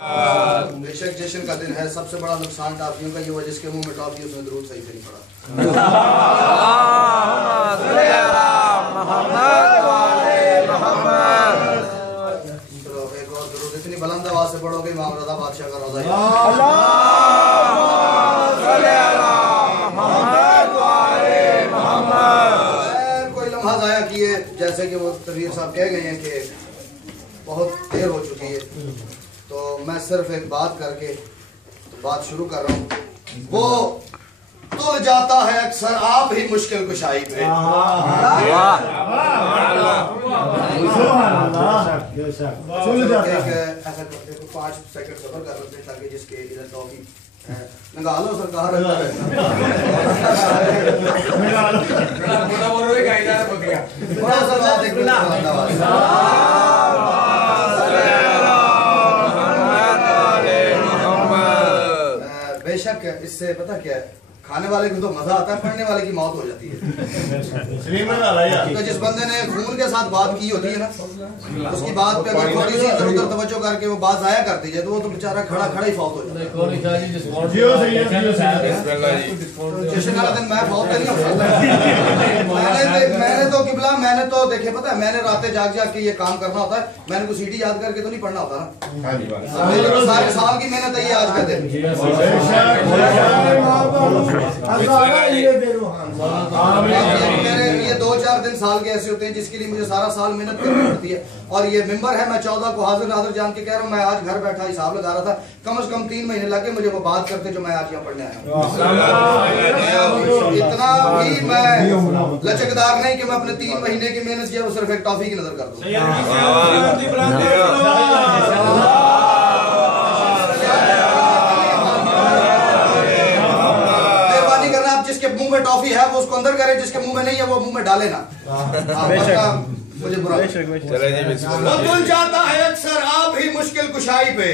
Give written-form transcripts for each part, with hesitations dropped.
बेशक जश्न का दिन है, सबसे बड़ा नुकसान टॉफियों का ये हुआ जिसके मुंह में टॉफी उसमें दुरूद सही से नहीं पड़ा। चलो एक और दुरूद इतनी बुलंद आवाज से पढ़ोगे इमाम रज़ा बादशाह का रोज़ा कोई लम्हा ज़ाया किए, जैसे कि वो तनवीर साहब कह गए हैं कि बहुत देर हो चुकी है, तो मैं सिर्फ एक बात करके बात शुरू कर रहा हूँ। वो तुल जाता है अक्सर आप ही मुश्किल कुशाई पे। ऐसा 5 सेकंड सफर कर लेते हैं ताकि जिसके इधर टॉफी निकालो सरकार बड़ा सा बात एक बेशक इससे पता क्या है, खाने वाले को तो मजा आता है, पढ़ने वाले की मौत हो जाती है। तो जिस बंदे ने खून के साथ बात की होती है ना, उसकी बात पे अगर थोड़ी सी इधर उधर तवज्जो करके वो बात जाया कर दी जाए तो वो तो बेचारा खड़ा खड़ा ही फौत हो जाता है। जश्न वाला दिन मैं फौत नहीं हो सकता। मैंने तो किबला मैंने तो देखे पता है, मैंने रातें जाग जाग के ये काम करना होता है, मैंने कुछ सीडी याद करके तो नहीं पढ़ना होता ना। मेरे तो सारे साल की मेहनत है ये आज का दिन। मेरे ये 2-4 दिन साल के ऐसे होते हैं जिसके लिए मुझे सारा साल मेहनत करनी पड़ती है। और ये मिंबर है, मैं 14 को हाजिर नाजिर जान के कह रहा हूँ, मैं आज घर बैठा हिसाब लगा रहा था, कम से कम 3 महीने लगे मुझे वो बात करते जो मैं आज यहाँ पढ़ने आया हूँ। इतना भी मैं लचकदार नहीं कि मैं अपने 3 महीने की मेहनत जो है वो सिर्फ एक टॉफी की नजर कर दूँ। जिसके मुंह में टॉफी है वो उसको अंदर करे, जिसके मुंह में नहीं है वो मुंह में डाले ना। मुझे बुरा वो तुल जाता है अक्सर आप ही मुश्किल कुशाई पे।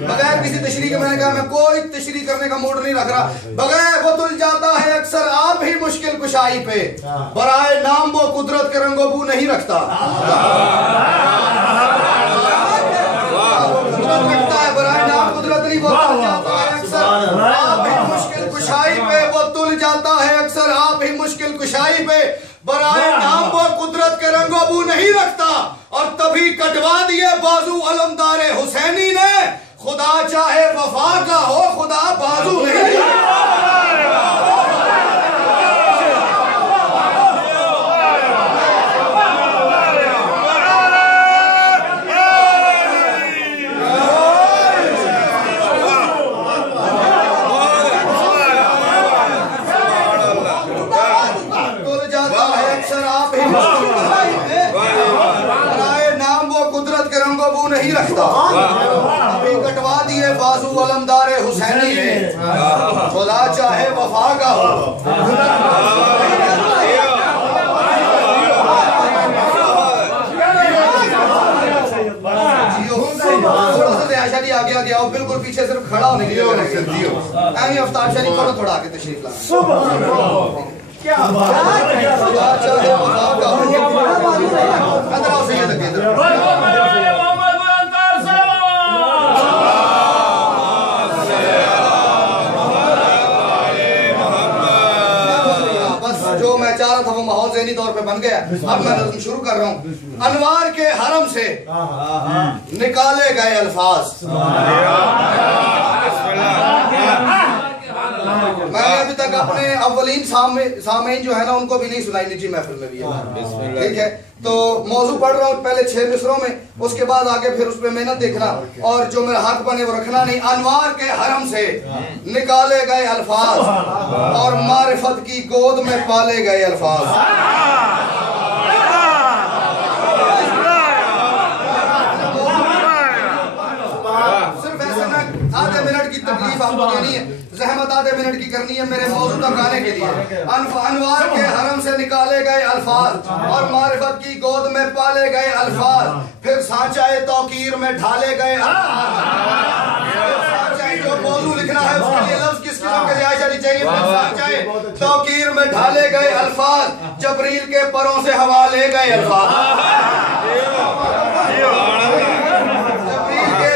बगैर किसी तशरीह के मैंने कहा मैं कोई तशरीह करने का मूड नहीं रख रहा। बगैर वो तुल जाता है अक्सर आप ही मुश्किल कुशाई पे, बराए नाम वो कुदरत के रंगो बू नहीं रखता। बराए नाम कुदरत नहीं, वो तुल जाता है अक्सर आप ही मुश्किल कुशाई पे, वो तुल जाता है अक्सर आप ही मुश्किल कुशाई पे, बराए नाम वो कुदरत के रंगो बू नहीं रखता। और तभी कटवा दिए बाजू अलमदारे हुसैनी ने, खुदा चाहे वफा का हो खुदा बाजू नहीं। नहीं रखता, अभी कटवा दिए बाजू अलमदारे हुसैनी ने, खुदा चाहे वफा का हो। आगे आगे आओ, बिल्कुल पीछे सिर्फ खड़ा होने के लिए अफ्तार शरीफ पढ़ो, थोड़ा आगे तशरीफ लाना। क्या जो मैं चाह रहा था वो माहौल ज़हनी तौर पे बन गया। अब मैं नज़्म शुरू कर रहा हूँ। अनवार के हरम से निकाले गए अल्फाज। मैंने अभी तक अपने अव्वलीन सामीन जो है ना उनको भी नहीं सुनाई, निजी महफिल में भी है, ठीक है। तो मौजू पढ़ रहा हूँ पहले 6 मिसरों में, उसके बाद आगे फिर उस पर मेहनत देखना और जो मेरा हक बने वो रखना नहीं। अनवार के हरम से निकाले गए अल्फाज और मारिफत की गोद में पाले गए अल्फाज। सिर्फ ऐसे ना आधे मिनट की तकलीफ आपको देनी है, ज़हमत आधे मिनट की करनी है मेरे मौजू तक आने के लिए। अनवार के हरम से निकाले गए अल्फाज और मारिफत की गोद में पाले गए अल्फाज, फिर सांचाए तौकीर में ढाले गए अल्फाज। जो मौजू लिखना है उसके लिए लफ्ज किस किस्म के रियायत चाहिए, सांचाए तौकीर में ढाले गए अल्फाज, जबरील के परों से हवा ले गए अल्फाज। जबरील के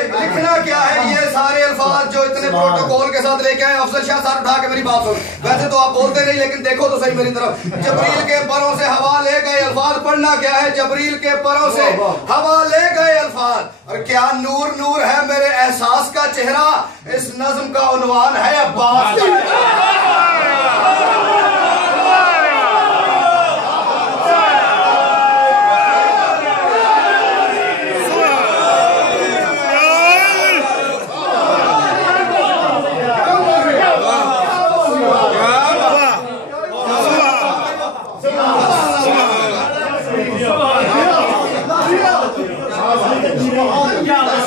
प्रोटोकॉल के साथ लेके आए। अफजल शाह साहब उठा के मेरी बात सुन। वैसे तो आप बोलते नहीं, लेकिन देखो तो सही मेरी तरफ। जबरील के परों से हवा ले गए अल्फाज। पढ़ना क्या है? जबरील के परों से हवा ले गए अल्फाज। और क्या नूर नूर है मेरे एहसास का चेहरा। इस नज्म का उन्वान है अब्बास।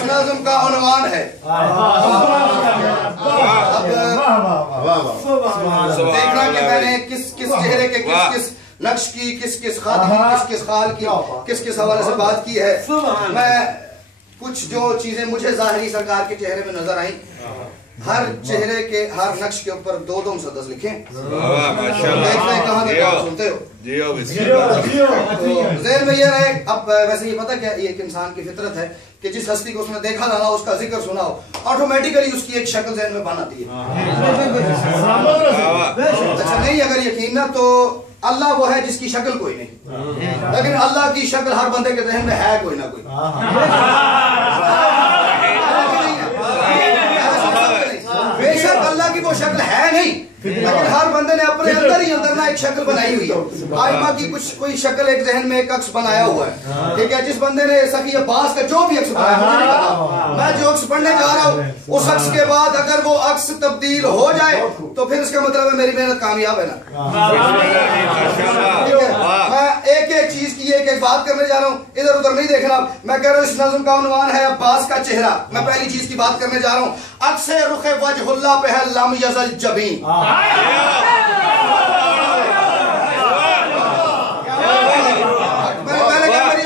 नज़्म का उन्वान है। देखना कि मैंने किस किस चेहरे के किस किस नक्श की, किस किस खाल की, किस किस खाल की, किस किस हवाले से बात की है। मैं कुछ जो चीजें मुझे जाहिरी सरकार के चेहरे में नजर आई, हर चेहरे के हर नक्श के ऊपर दो दो मुसद्दस लिखें। देख लें कहाँ तक आप सुनते हो। ज़हन में ये रहे। अब वैसे ये पता क्या, ये एक इंसान की फितरत है कि जिस हस्ती को उसने देखा ना, उसका जिक्र सुना हो, ऑटोमेटिकली उसकी एक शक्ल ज़हन में बन आती है। अच्छा नहीं, अगर यकीन ना तो अल्लाह वो है जिसकी शक्ल कोई नहीं, लेकिन अल्लाह की शक्ल हर बंदे के ज़हन में है कोई ना कोई। बेशक अल्लाह की वो शक्ल है नहीं, लेकिन हर बंदे ने अपने अंदर ही अंदर ना एक शक्ल बनाई हुई है। आइमा की कुछ कोई शक्ल एक जहन में एक अक्स बनाया हुआ है। ठीक है, जिस बंदे ने सखी अब्बास का जो भी अक्स बनाया, मुझे नहीं पता, मैं जो अक्स पढ़ने जा रहा हूँ उस अक्स के बाद अगर वो अक्स तब्दील हो जाए तो फिर इसका मतलब है मेरी मेहनत कामयाब है ना। ठीक है, मैं एक एक चीज की एक एक बात करने जा रहा हूँ, इधर उधर नहीं देखना। मैं कह रहा हूँ इस नज़्म का उन्वान है अब्बास का चेहरा। मैं पहली चीज की बात करने जा रहा हूँ, अक्से रुखे वजहुल्लाह पे है लम यज़ल जबीन। मैंने कहा मेरी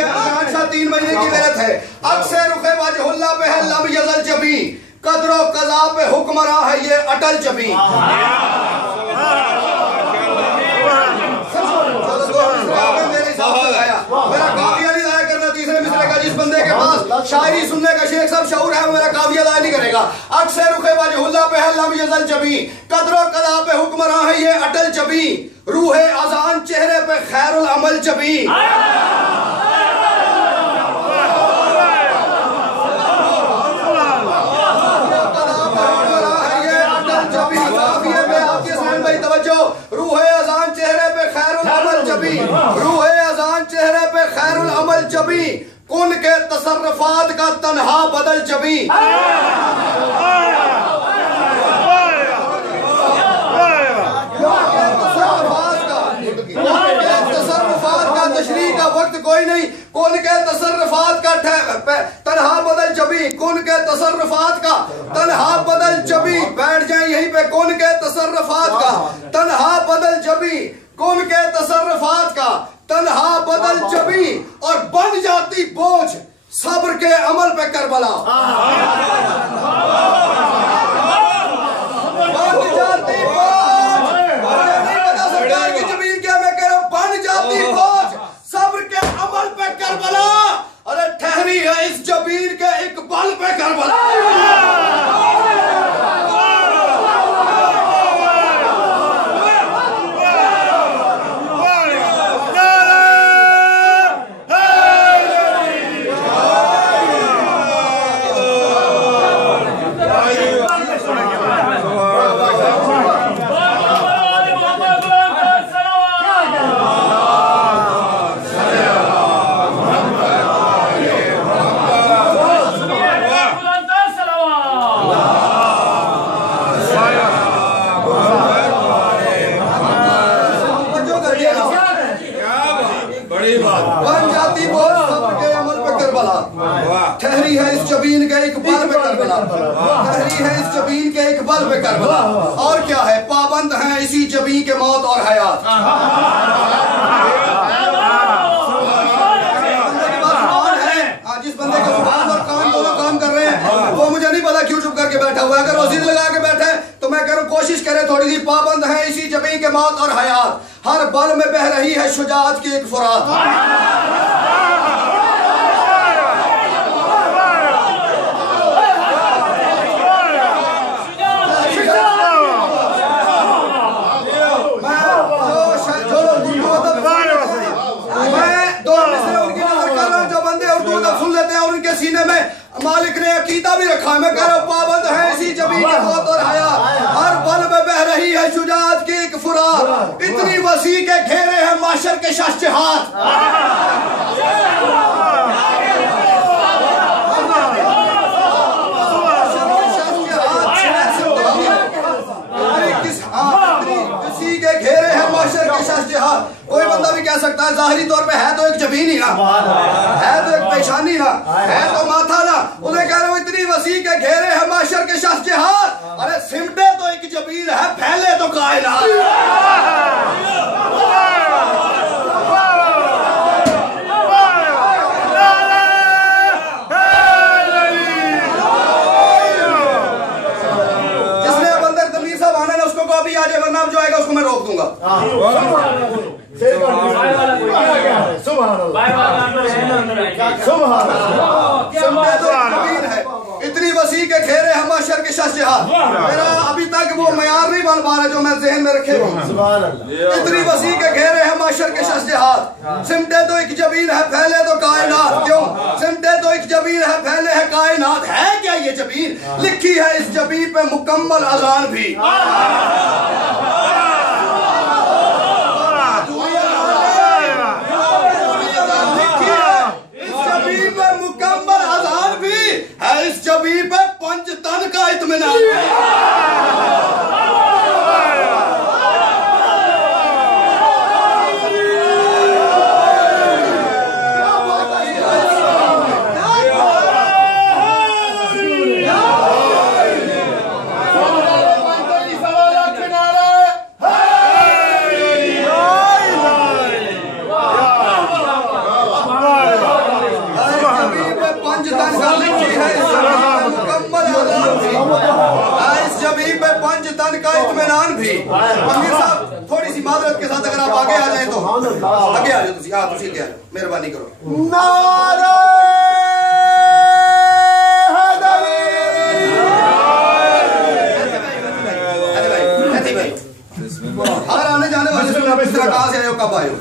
3 महीने की मेहनत है। अक्से रुखे वजहुल्लाह पे है लम यज़ल जबीन। कदरो कज़ा पे हुक्मरां है ये अटल जबीन। मेरा काफिया नहीं अदा करना तीसरे मिसरे का। जिस बंदे के पास शायरी सुनने का शेख साहब शऊर है वो मेरा काफिया अदा नहीं करेगा। अक्से रुखे वजहुल्लाह पे है लम यज़ल जबीन। कदरो कदा पे हुक्मरां है ये अटल जबीन। रूहे अजान चेहरे पे खैरुल अमल जबीन। रूहे अजान चेहरे पे खैरुल अमल जबीन। रूहे अजान चेहरे पे खैरुल अमल जबीन। कुन के तसर्रुफात का तन्हा बदल जबीन। तसर्रुफात का तशरीह का वक्त कोई नहीं। कौन के तसर्रुफात का तन्हा बदल जबी। कौन के तसर्रुफात का तन्हा बदल जबी। बैठ जाए यहीं पे। कौन के तसर्रुफात का तन्हा बदल जबी। कौन के तसर्रुफात का तन्हा बदल जबी। और बन जाती बोझ सब्र के अमल पे करबला। बन जाती बोझ, मुझे नहीं पता सरकार की जमीन क्या, मैं कह रहा हूं बन जाती बोझ सब्र के अमल पे करबला। अरे ठहरी है इस जमीन के इकबाल पे करबला। ठहरी है इस जबीन के इकबाल पे करबला। ठहरी है इस जबीन के इकबाल पे करबला। और क्या है, पाबंद हैं इसी जबीन के मौत और हयात। जिस बंदे के जुबान और कान दोनों काम कर रहे हैं वो मुझे नहीं पता क्यों चुप करके बैठा हुआ है। अगर वजीर लगा के बैठा है तो मैं कह रहा हूं कोशिश करे थोड़ी सी। पाबंद है इसी जबीन के मौत और हयात। हर बल में बह रही है शुजाअत की एक फुरात। मालिक ने अकीदा भी रखा, मैं कह रहा हूं पाबंद है इसी जबीन के मौत और हया, हर पल में बह रही है शुजाअत की एक फुरार, इतनी वसी के घेरे हैं माशर के शस्त्रहात। घेरे हैं माशर के शस्त्रहात। कोई बंदा भी कह सकता है जाहिरी तौर पे है तो एक जबीन ही ना, है तो एक पेशानी ना, है तो माथा ना, उन्हें कह रहे हो इतनी वसी के घेरे हैं माशर के शस्त्रहात। अरे सिमटे तो एक जबीन है, फैले तो कायनात। अभी आ जाए वरना जो आएगा उसको मैं रोक दूंगा। इतनी वसी के घेरे हम माशर के शस्त्रहात। मेरा अभी तक वो मयार नहीं बन पा रहा जो मैं ज़हन में रखे हूँ। इतनी वसी के घेरे हम माशर के शस्त्रहात। सिमटे तो एक जबीन है, फैले तो कायनात। क्यों सिमटे तो एक जबीन है, फैले है कायनात। है क्या ये जबीन? लिखी है इस जबीन पे मुकम्मल अज़ान भी। मुकम्मल अज़ान भी है इस जबीन पे, पंच तन का इत्मीनान। इत्मीनान भी। अमीर साहब थोड़ी सी मादरत के साथ अगर आप आगे आ जाए तो आगे आ जाए, मेहरबानी करो। नारे हर आने जाने वाले कहां से आए हो, कब आए हो?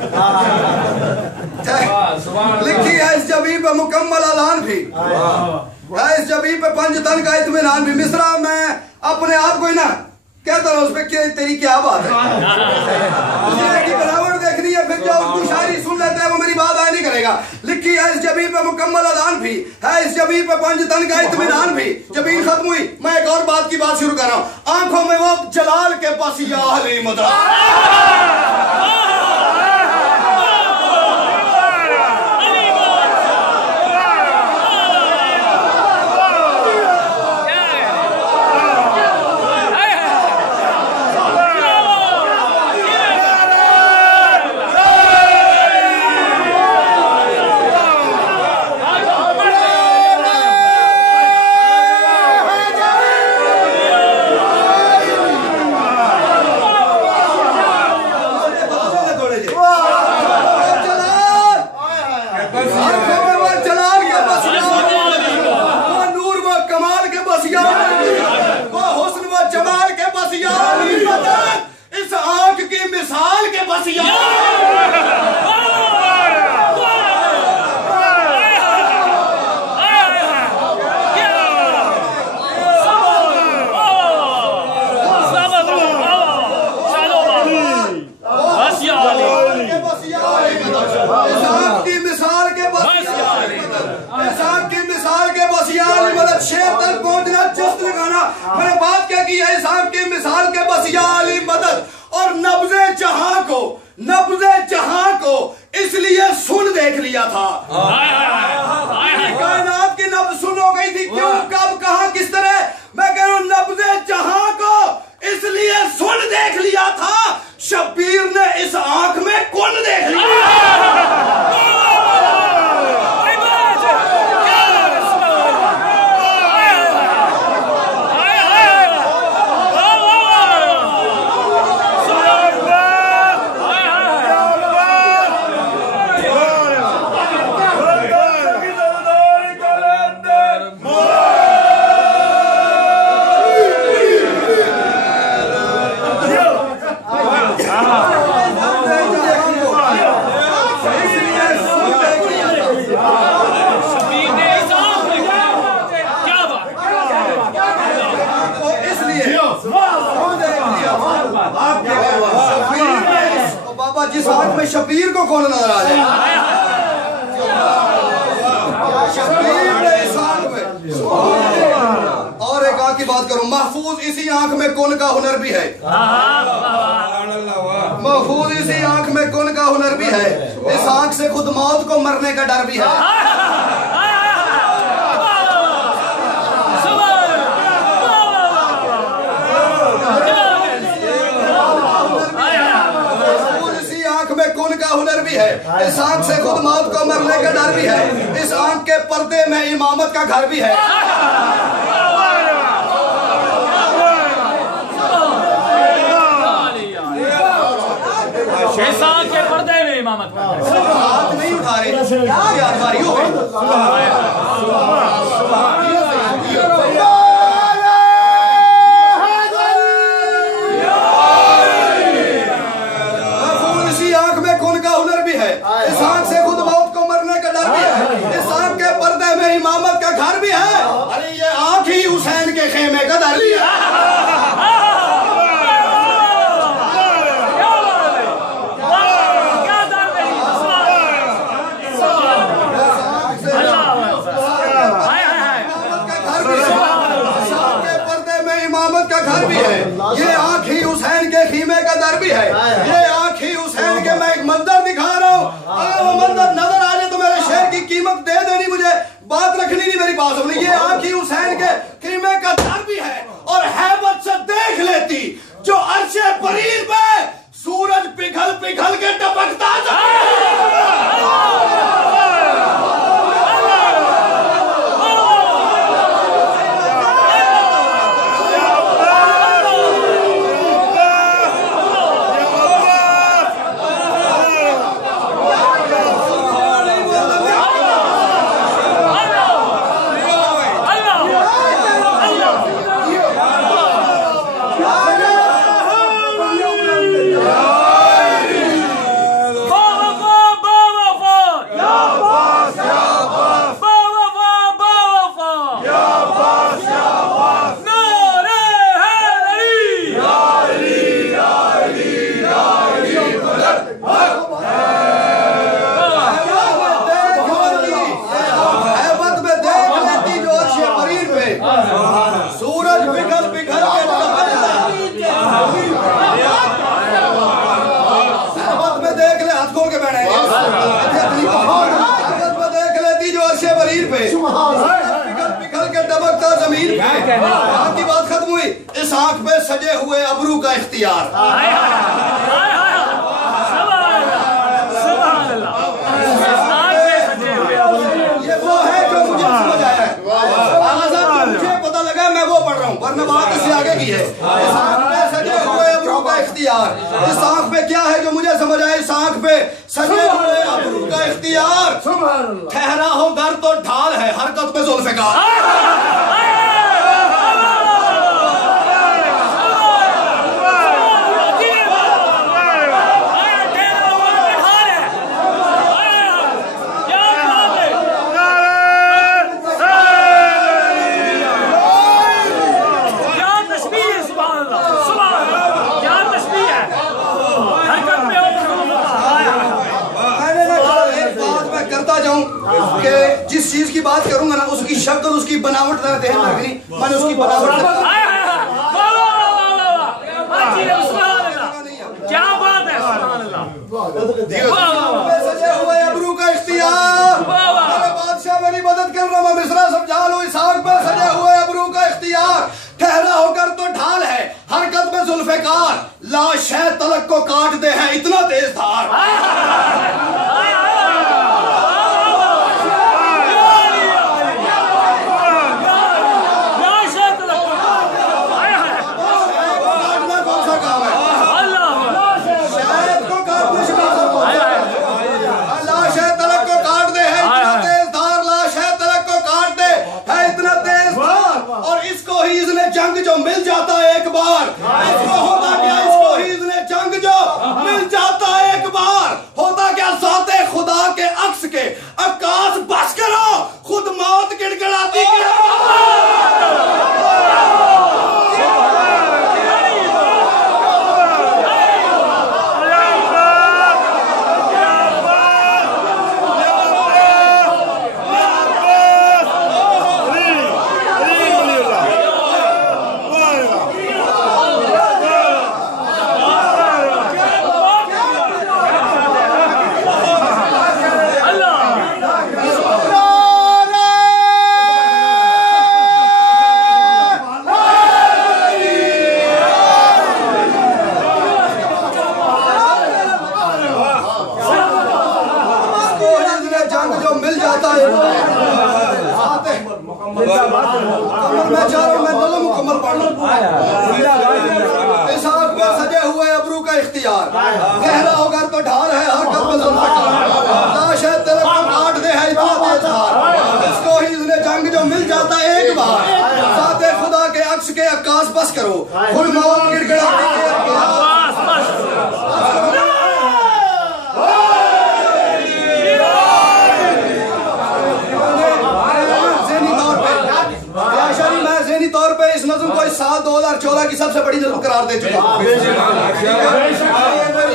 लिखी है इस जबीन पे मुकम्मल अज़ान भी है, इस जबीन पे पंच तन का इत्मीनान भी। मिस्रा मैं अपने आप को ही ना कहता रहा उस पे तेरी क्या बात है, की बनावट देखनी है, फिर जो उसकी शायरी सुन लेते हैं वो मेरी बात आए नहीं करेगा। लिखी है इस जबीन पे मुकम्मल अज़ान भी है, इस जबीन पे पंच तन का इत्मीनान भी। जबीन खत्म हुई, मैं एक और बात की बात शुरू कर रहा हूँ। आंखों में वो जलाल के पास या अली मदद। में शबीर को कौन नजर आ जाए? शबीर ने इस आंख में। और एक आंख की बात करूं, महफूज इसी आंख में कौन का हुनर भी है। महफूज इसी आंख में कौन का हुनर भी है। इस आंख से खुद मौत को मरने का डर भी है। इसी आंख में कौन का हुनर भी है। इस आंख से खुद मौत को मरने का डर भी है। इस आंख के पर्दे में इमामत का घर भी है। के पर्दे में इमामत हाथ नहीं उठा रहे, इसी आंख में कौन का हुनर भी है। इस आंख से खुद मौत को मरने का डर भी है। इस आंख के पर्दे में इमामत का घर भी है। अरे ये आंख ही हुसैन के खेमे का दर भी है। घर भी है। ये आंख ही हुसैन के खीमे का दर भी है। ये आंख ही हुसैन के, मैं एक मंजर दिखा रहा हूँ, अगर वो मंजर नजर आ जाए तो मेरे शेर की कीमत दे देनी, मुझे बात रखनी नहीं, मेरी बात सुननी। ये आंख ही हुसैन के खीमे का दर भी है। और हैबत से देख लेती जो अर्शे परीर पे सूरज पिघल पिघल के टपकता की बात खत्म हुई। इस आंख पे सजे हुए अबरू का इख्तियार। ये वो है जो मुझे समझ आया है। मुझे पता लगा, मैं वो पढ़ रहा हूँ, वरना बात इससे आगे की है। इस आंख पे सजे हुए अबरू का इख्तियार। इस आंख पे क्या है जो मुझे समझ आया। इस आंख पे सजे हुए अबरू का इख्तियार। ठहरा हो घर तो ढाल है, हरकत पे जुल्फ़िकार। जिस चीज की बात करूंगा ना, उसकी शक्ल, उसकी बनावट ध्यान रखनी। मैंने उसकी बनावट क्या बात है। सजे हुए अबरू का इख्तियार। बादशाह मेरी मदद कर रहा हूं, मिसरा समझा लो। इस आग पर सजे हुए अबरू का इख्तियार। ठहरा होकर तो ढाल है, हरकत में जुल्फ़िकार। लाश है तलक को काटते हैं इतना तेज धार। जंग जो मिल जाता है एक बार, इसको होता क्या, इसको ही इसने जंग जो मिल जाता है एक बार, होता क्या ज़ाते खुदा के अक्स के आकाश बस करो, खुद मौत गिड़गिड़ाती मैं चाह रहा हूँ मैं नज़म मुकम्मल पढ़ लूं। इस आग में सजे हुए अबरू का इख्तियार, गहरा होकर तो ढाल है हर कदम ज़ुल्फ़कार, लाश है तेरे को काट दे है इतना तेज धार, इसको ही इसने जंग जो मिल जाता एक बार, साथे खुदा के अक्स के अक्कास बस करो, खुद मौत गिड़गिड़ाती के तौर पे इस नज़्म को इस साल 2014 की सबसे बड़ी नज़्म करार दे चुका हूं। मेरी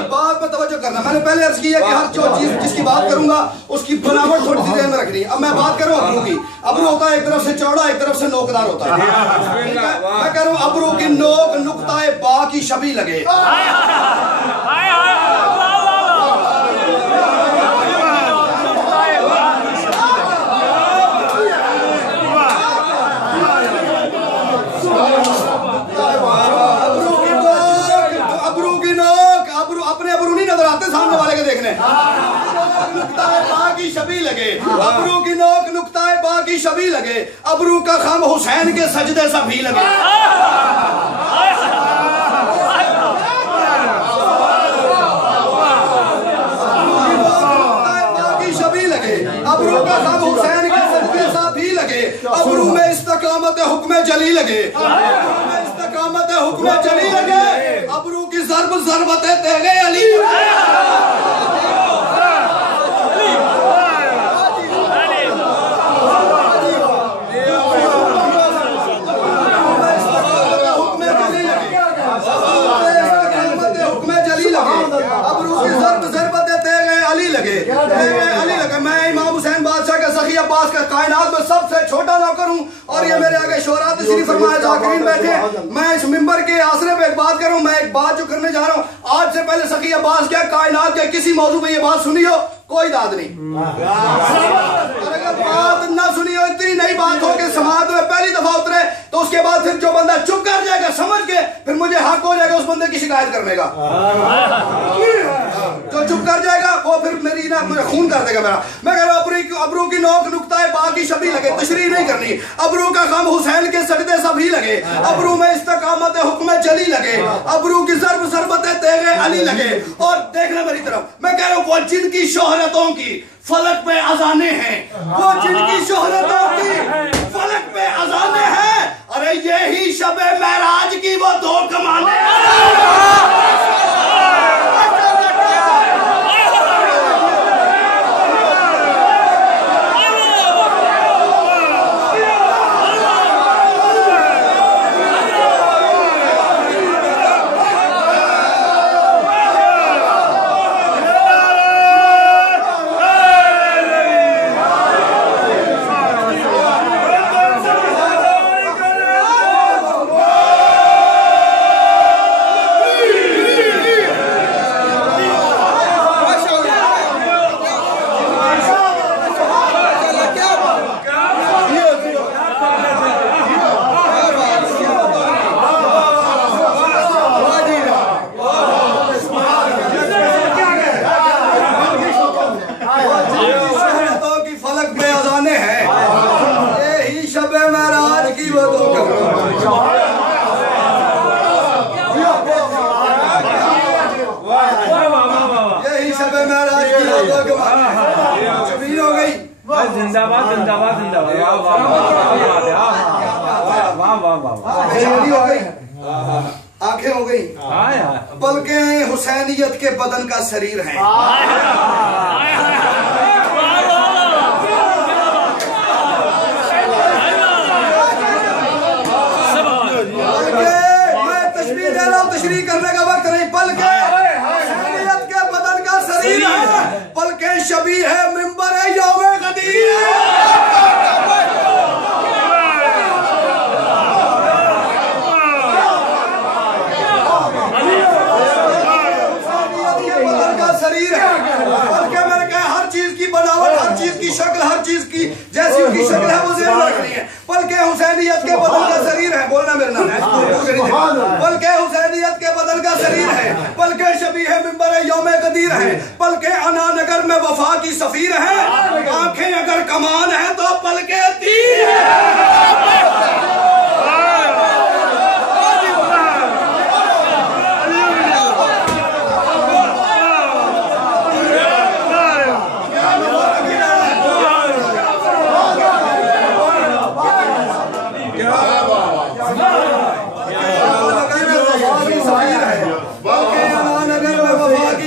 बात पर तवज्जो करना, मैंने पहले अर्ज किया कि हर जो चीज जिसकी बात करूंगा उसकी बनावट थोड़ी सी ध्यान में रखनी है। अब मैं बात करूं अबरू की। अबरू होता है एक तरफ से चौड़ा, एक तरफ से नोकदार होता है। मैं कह रहा हूं अबरू की नोक नुक्ताए बा की शबी लगे। सामने वाले के देखने नुक्ताए बा की शबी लगे, अबरू की नोक नुक्ताए बा की शबी लगे, अबरू का खम हुसैन के सजदे सा भी लगे। अबरू का खम हुसैन के सजदे सा भी लगे, अबरू में इस्तकामत हुक्म जली लगे, इस्तकामत हुक्म जली लगे, अबरू की ज़र्ब ज़रबते तेगे अली। मैं इमाम हुसैन बादशाह का सखी अब्बास का कायनात में सबसे छोटा नौकर हूँ और ये मेरे आगे शोहरा तशरीफ फरमाए ज़ाकिरीन बैठे। मैं इस मिंबर के आसरे पे एक बात करूँ, मैं एक बात जो करने जा रहा हूँ, आज से पहले सखी अब्बास क्या कायनात के किसी मौजू पे ये बात सुनी हो, कोई दाद नहीं। अगर बात ना सुनी हो, इतनी नई बात हो कि समाज में पहली दफा उतरे, तो उसके बाद फिर जो बंदा चुप कर जाएगा समझ के, फिर मुझे हक हो जाएगा उस बंदे की शिकायत करने का। जो चुप कर जाएगा वो फिर मेरी ना मुझे खून कर देगा मेरा। मैं कह रहा हूँ अबरू की नोक नुक्ताए बा की शबी लगे, तशरीह नहीं करनी। अबरू का खम हुसैन के सजदे सा भी लगे, अबरू में इस्तकामत हुक्म जली लगे, अबरू की ज़र्ब ज़रबते तेगे अली लगे। और देखना मेरी तरफ, मैं कह रहा हूँ वो जिनकी शोहरतों की फलक पे अजाने हैं, वो जिनकी शोहरतों की फलक पे अजाने हैं, अरे यही शबे महराज की वो दो कमाने। जिंदाबाद जिंदाबाद जिंदाबाद, वाह वाह वाह। आंखें हो गई, बल्कि हुसैनियत के बदन का शरीर है। मैं तशबीह दे रहा हूं, तशरीह करने का वक्त नहीं, बल्कि हुसैनियत के बदन का शरीर है, बल्कि शबी है मिंबर है यौमे क़दीर है। बल्कि मैंने कहा हर चीज की बनावट, हर चीज की शक्ल, हर चीज की जैसी उनकी शक्ल है वो ज़हन में रखनी है। बल्कि हुसैनियत के बदन का शरीर है, बोलना मेरे नाम है, बल्कि हुसैनियत के बदन का शरीर है, बल्कि शबी है मिंबर यौमे क़दीर है, बल्कि अना नगर में वफा की सफीर है, आंखें अगर कमान है तो पलके तीर है।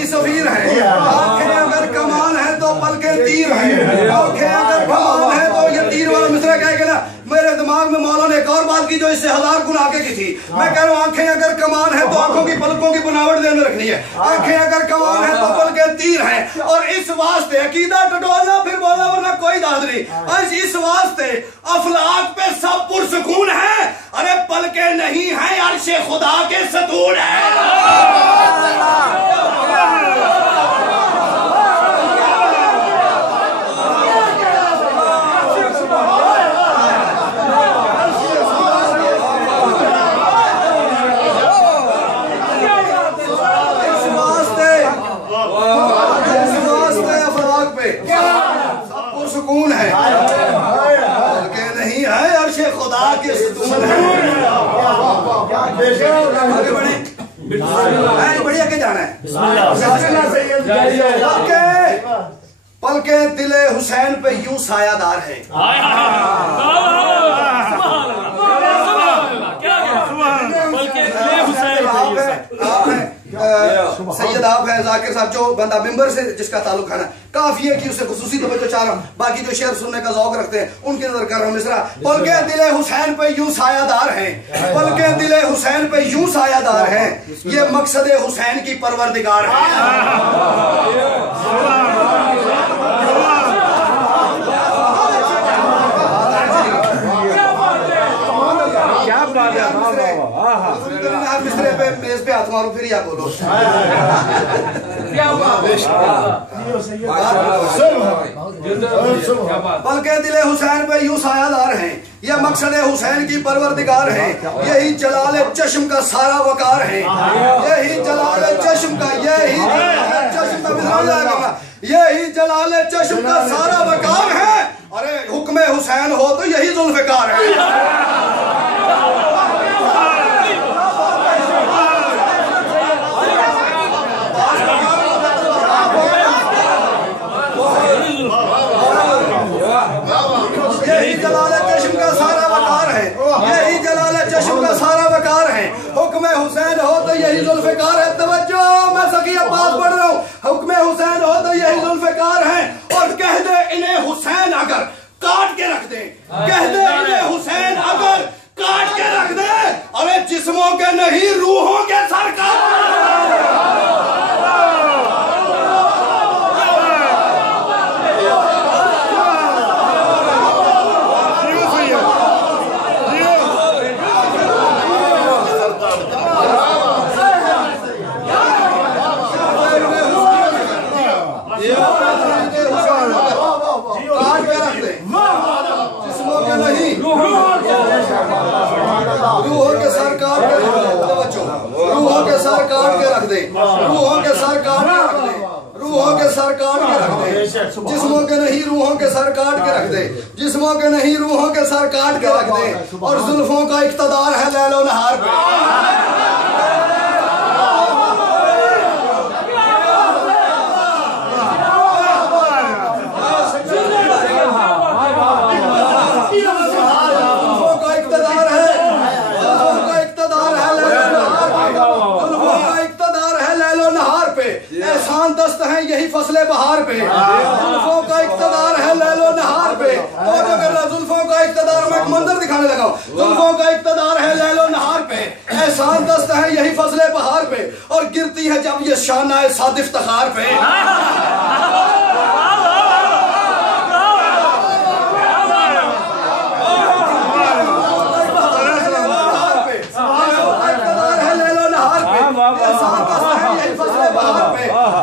सफीर है, आंखें अगर कमान है तो पलकें तीर है, आंखें अगर कमान है तो ये तीर वाला मिसरा कहेगा ना। मेरे दिमाग में मौला ने एक और बात की जो इससे हजार गुना आगे की थी। मैं कह रहा हूँ आंखें अगर कमान है तो आंखों की पलकों की बनावट ध्यान में रखनी है। आंखें अगर कमान है तो पलकें तीर हैं, और इस वास्ते अकीदा टटोलना फिर बोलना वरना कोई दाद नहीं। इस वास्ते अफलाक पे सब पुरसकून है, अरे पलकें नहीं है अर्शे खुदा के सतून है। सुकून है, बल्कि नहीं है अर्शे खुदा के सतून है। आगे बढ़िया के जाना है। पलके दिले हुसैन पे यूं सायादार है। सैयद आप है जाकिर साहब जो बंदा मिंबर से जिसका ताल्लुक है ना, काफी है कि उसे खुसूसी तवज्जो चाह रहा हूं। बाकी जो शेर सुनने का ज़ौक़ रखते हैं उनकी नजर कर रहा हूं मिसरा। पलके दिले हुसैन पे यूं सायादार हैं, पलके दिले हुसैन पे यूं सायादार हैं, ये मकसद हुसैन की परवरदिगार है। मिसरे पे मेज पे हाथ मारो फिर या बोलो। बल्कि दिले हुसैन पे यूं सायादार हैं, ये मकसद हुसैन की परवरदिगार है। यही जलाल चश्म का सारा वकार है, यही जलाल चश्म का, यही जलाल चश्म का सारा वकार है। अरे हुक्म हुसैन हो तो यही जुल्फ़िकार है। यही जलाल चश्म का सारा वकार है, यही जलाल चश्म का सारा वकार है। हुक्म हुसैन हो तो यही जुल्फ़िकार है। तवज्जो, मैं सकी अब्बास पढ़ रहा हूँ। हुक्म हुसैन हो तो यही जुल्फ़िकार है। और कह दे इन्हें हुसैन अगर काट के रख दे, कह दे इन्हें हुसैन अगर काट के रख दे, अरे जिस्मों के नहीं रूहों के सरकार। रूहों के सर काट के रख दे, रूहों के सर काट के रख दे, रूहों के सर काट के रख दे, रूहों के सर काट के रख दे, जिस्मों के नहीं रूहों के सर काट के रख दे, जिस्मों के नहीं रूहों के सर काट के रख दे। और जुल्फों का इख्तिदार है लैलो नहार पे। एहसान दस्त है यही फसले बहार पे, जुल्फों का इख्तिदार है लैलो नहार पे। जुल्फों का इख्तिदार, मैं एक मंजर दिखाने लगा हूं। जुल्फों का इख्तिदार है लैलो नहार पे, एहसान दस्त है यही फसले बहार पे, और गिरती है जब ये शाना साद इफ्तिखार पे।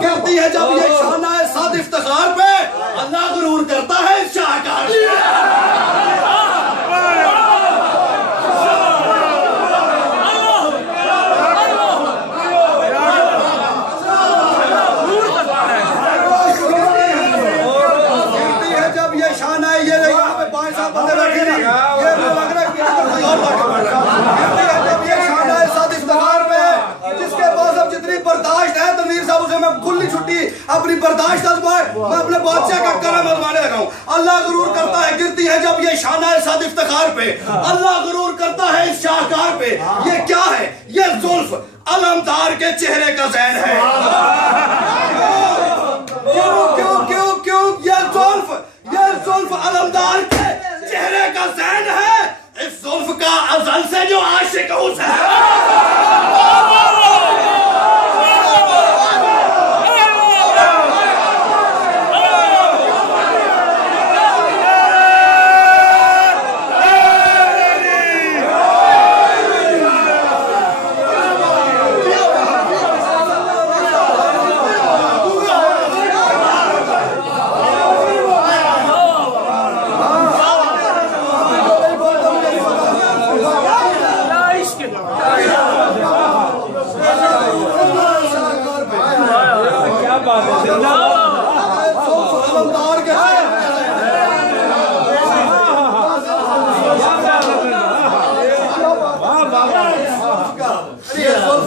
गिरती है जब ये शाना है साद इफ्तिखार पे, अल्लाह गुरूर करता है इस शाहकार से। अपनी बर्दाश्त आजमाए, मैं अपने बादशाह का करम आजमाने लगा हूं। अल्लाह गुरूर करता है, गिरती है जब ये शाना है साद इफ्तिखार पे, अल्लाह गुरूर करता है इस शाहकार पे। ये क्या है? ये जुल्फ अलमदार के चेहरे का ज़ैन है। क्यों क्यों क्यों क्यों? ये जुल्फ अलमदार के चेहरे का ज़ैन है। इस जुल्फ का अज़ल से जो आशिक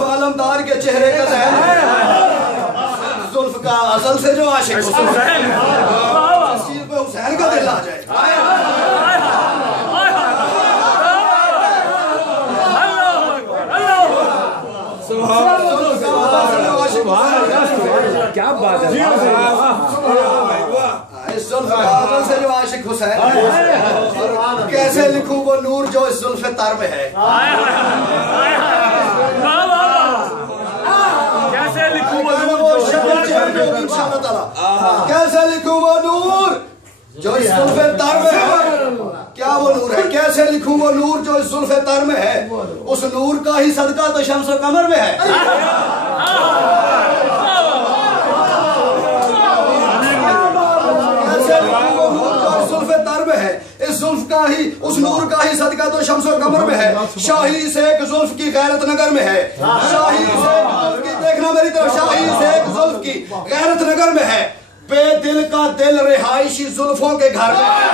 अलमदार के चेहरे का ज़हन है। जुल्फ का असल से जो आशिक हुसैन पे हुसैन का दिल आ जाए। क्या बात है? इस जुल्फ का असल से जो आशिक हुसैन है, कैसे लिखूं वो नूर जो इस जुल्फ तर में है। कैसे लिखूं कैसे लिखूं वो नूर जो इस जुल्फ तर में है। क्या वो नूर है? कैसे लिखूं वो नूर जो इस जुल्फ तर में है। उस नूर का ही सदका तो शम्स कमर में है। कैसे लिखूं वो नूर जो इस जुल्फ तर में है। इस जुल्फ का ही, उस नूर का ही सदका तो शम्स कमर में है। शाही से एक जुल्फ की गैरत नगर में है। शाही से एक जुल्फ की, देखना मेरी तरफ, शाही से एक जुल्फ की गैरत नगर में है। बेदिल का दिल रिहायशी जुल्फों के घर में है।